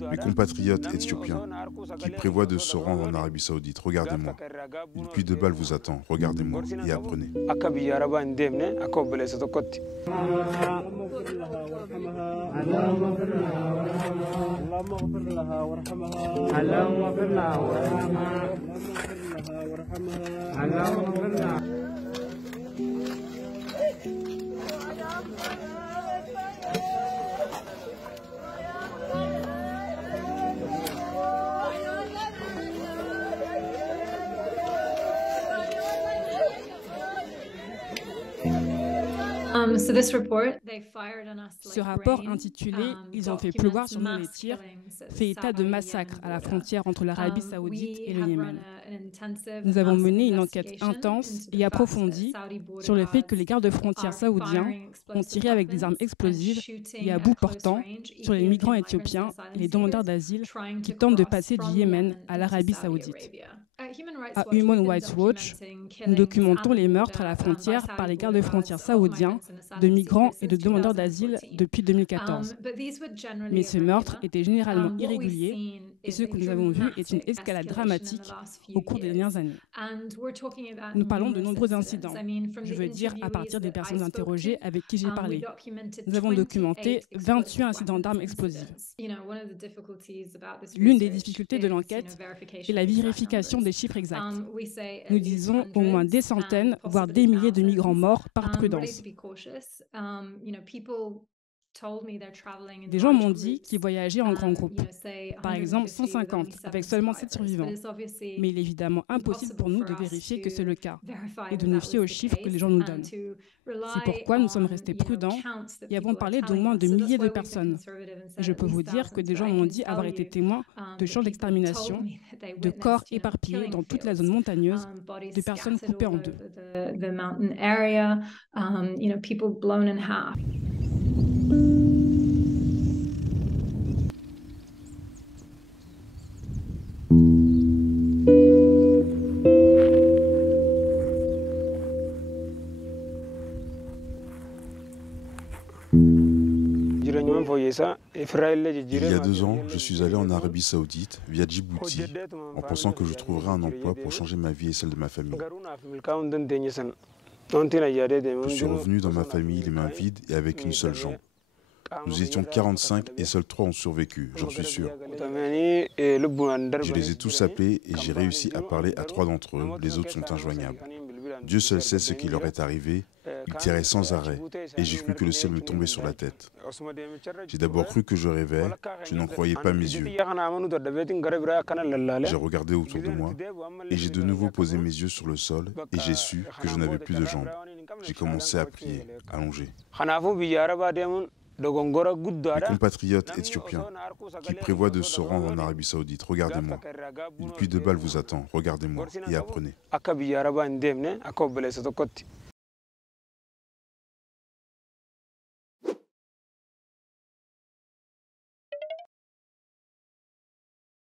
Mes compatriotes éthiopiens qui prévoient de se rendre en Arabie Saoudite, regardez-moi. Une pluie de balles vous attend, regardez-moi et apprenez. Ce rapport intitulé « Ils ont fait pleuvoir sur nous les tirs » fait état de massacres à la frontière entre l'Arabie Saoudite et le Yémen. Nous avons mené une enquête intense et approfondie sur le fait que les gardes-frontières saoudiens ont tiré avec des armes explosives et à bout portant sur les migrants éthiopiens et les demandeurs d'asile qui tentent de passer du Yémen à l'Arabie Saoudite. À Human Rights Watch, nous documentons les meurtres à la frontière par les gardes-frontières saoudiens de migrants et de demandeurs d'asile depuis 2014. Mais ces meurtres étaient généralement irréguliers et ce que nous avons vu est une escalade dramatique au cours des dernières années. Nous parlons de nombreux incidents, je veux dire à partir des personnes interrogées avec qui j'ai parlé. Nous avons documenté 28 incidents d'armes explosives. L'une des difficultés de l'enquête est la vérification des chiffres exacts. Nous disons au moins des centaines, voire des milliers de migrants morts par prudence. Des gens m'ont dit qu'ils voyageaient en grands groupes, par exemple 150, avec seulement 7 survivants. Mais il est évidemment impossible pour nous de vérifier que c'est le cas et de nous fier aux chiffres que les gens nous donnent. C'est pourquoi nous sommes restés prudents et avons parlé d'au moins de milliers de personnes. Et je peux vous dire que des gens m'ont dit avoir été témoins de champs d'extermination, de corps éparpillés dans toute la zone montagneuse, de personnes coupées en deux. Il y a 2 ans, je suis allé en Arabie Saoudite via Djibouti en pensant que je trouverais un emploi pour changer ma vie et celle de ma famille. Je suis revenu dans ma famille les mains vides et avec une seule jambe. Nous étions 45 et seuls 3 ont survécu, j'en suis sûr. Je les ai tous appelés et j'ai réussi à parler à 3 d'entre eux, les autres sont injoignables. Dieu seul sait ce qui leur est arrivé, ils tiraient sans arrêt et j'ai cru que le ciel me tombait sur la tête. J'ai d'abord cru que je rêvais, je n'en croyais pas mes yeux. J'ai regardé autour de moi et j'ai de nouveau posé mes yeux sur le sol et j'ai su que je n'avais plus de jambes. J'ai commencé à prier, allongé. Mes compatriotes éthiopiens qui prévoient de se rendre en Arabie Saoudite, regardez-moi. Une pluie de balles vous attend, regardez-moi et apprenez.